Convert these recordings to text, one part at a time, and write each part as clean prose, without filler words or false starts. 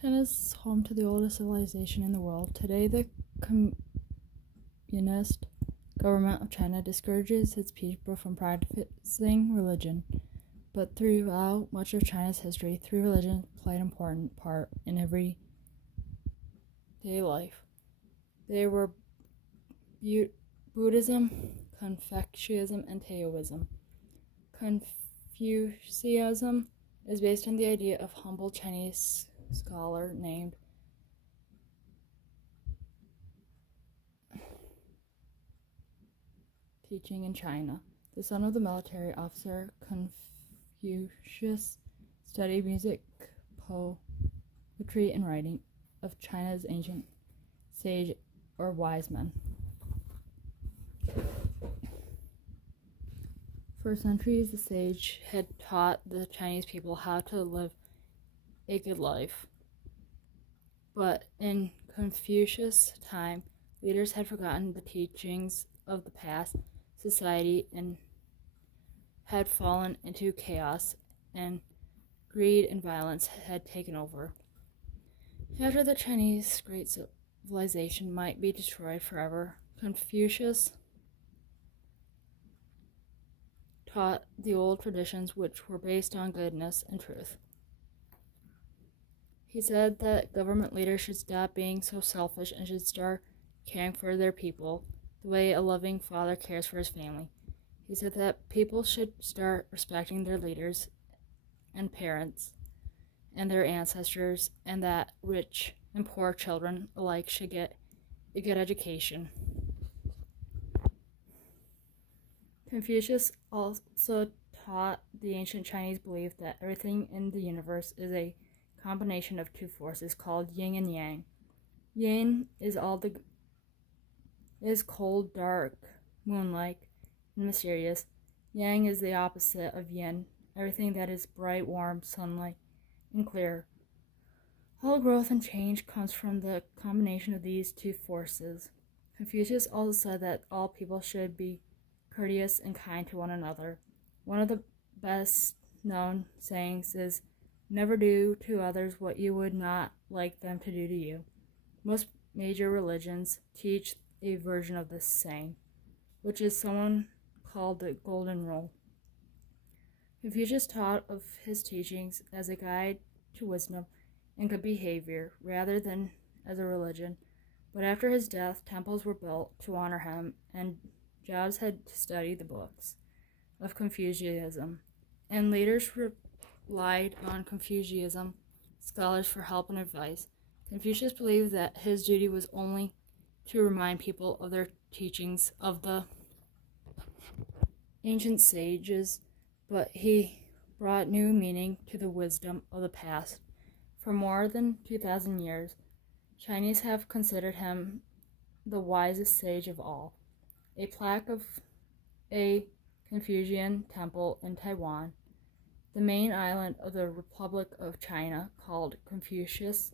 China is home to the oldest civilization in the world. Today, the Communist government of China discourages its people from practicing religion. But throughout much of China's history, three religions played an important part in everyday life. They were Buddhism, Confucianism, and Taoism. Confucianism is based on the idea of humble Chinese scholar named teaching in China. The son of the military officer Confucius studied music, poetry, and writing of China's ancient sage or wise men. For centuries, the sage had taught the Chinese people how to live a good life. But in Confucius' time, leaders had forgotten the teachings of the past society and had fallen into chaos, and greed and violence had taken over. After the Chinese great civilization might be destroyed forever, Confucius taught the old traditions which were based on goodness and truth. He said that government leaders should stop being so selfish and should start caring for their people the way a loving father cares for his family. He said that people should start respecting their leaders and parents and their ancestors, and that rich and poor children alike should get a good education. Confucius also taught the ancient Chinese belief that everything in the universe is a combination of two forces called yin and yang. Yin is cold, dark, moon-like, and mysterious. Yang is the opposite of yin, everything that is bright, warm, sunlight, and clear. All growth and change comes from the combination of these two forces. Confucius also said that all people should be courteous and kind to one another. One of the best-known sayings is, "Never do to others what you would not like them to do to you." Most major religions teach a version of this saying, which is someone called the Golden Rule. Confucius taught of his teachings as a guide to wisdom and good behavior rather than as a religion. But after his death, temples were built to honor him, and jobs had to study the books of Confucianism, and leaders relied on Confucianism scholars for help and advice. Confucius believed that his duty was only to remind people of their teachings of the ancient sages, but he brought new meaning to the wisdom of the past. For more than 2,000 years, Chinese have considered him the wisest sage of all. A plaque of a Confucian temple in Taiwan, the main island of the Republic of China, called Confucius,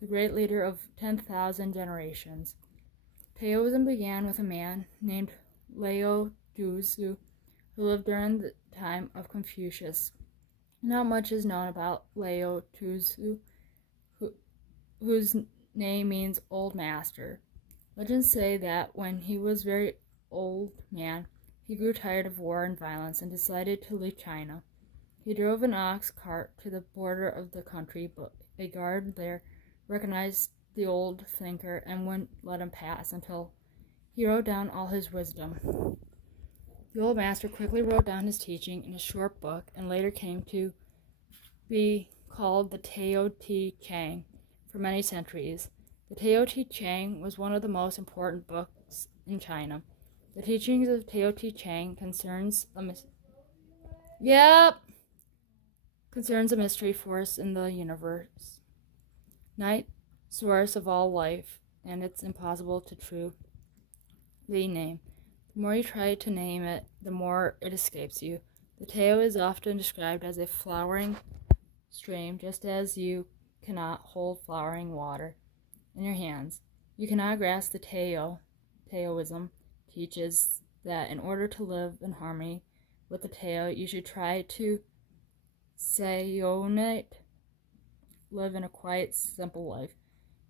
the great leader of 10,000 generations. Taoism began with a man named Lao Tzu, who lived during the time of Confucius. Not much is known about Lao Tzu, whose name means old master. Legends say that when he was a very old man, he grew tired of war and violence and decided to leave China. He drove an ox cart to the border of the country, but a guard there recognized the old thinker and wouldn't let him pass until he wrote down all his wisdom. The old master quickly wrote down his teaching in a short book and later came to be called the Tao Te Ching for many centuries. The Tao Te Ching was one of the most important books in China. The teachings of Tao Te Ching concerns a mystery force in the universe, night source of all life, and it's impossible to truly name. The more you try to name it, the more it escapes you. The Tao is often described as a flowing stream, just as you cannot hold flowing water in your hands. You cannot grasp the Tao. Taoism teaches that in order to live in harmony with the Tao, you should try to sayonate live in a quiet, simple life.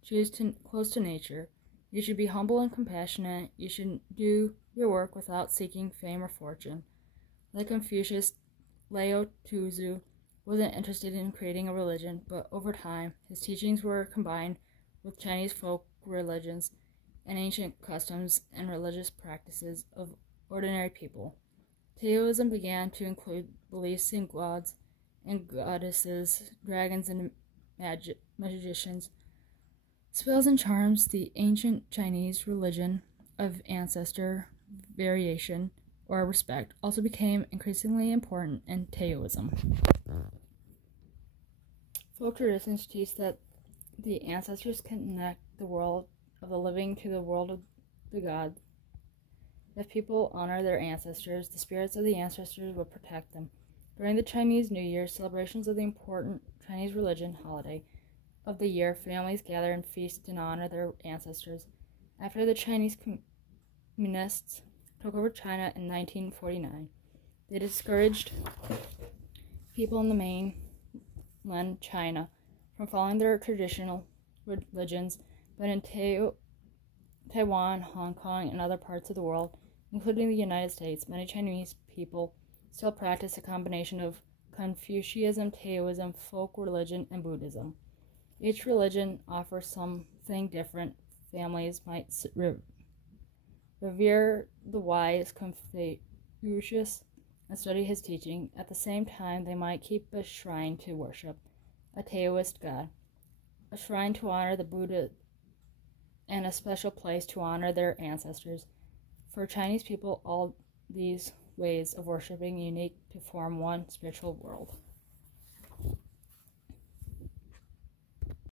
Choose to close to nature. You should be humble and compassionate. You should do your work without seeking fame or fortune. Like Confucius, Lao Tzu wasn't interested in creating a religion, but over time, his teachings were combined with Chinese folk religions and ancient customs and religious practices of ordinary people. Taoism began to include beliefs in gods and goddesses, dragons and magicians, spells and charms. The ancient Chinese religion of ancestor variation or respect also became increasingly important in Taoism. Folk traditions teach that the ancestors connect the world of the living to the world of the gods. If people honor their ancestors, the spirits of the ancestors will protect them. During the Chinese New Year, celebrations of the important Chinese religion holiday of the year, families gather and feast and honor their ancestors. After the Chinese communists took over China in 1949, they discouraged people in the mainland China from following their traditional religions, but in Taiwan, Hong Kong, and other parts of the world, including the United States, many Chinese people still practice a combination of Confucianism, Taoism, folk religion, and Buddhism. Each religion offers something different. Families might revere the wise Confucius and study his teaching. At the same time, they might keep a shrine to worship a Taoist god, a shrine to honor the Buddha, and a special place to honor their ancestors. For Chinese people, all these ways of worshiping are unique to form one spiritual world.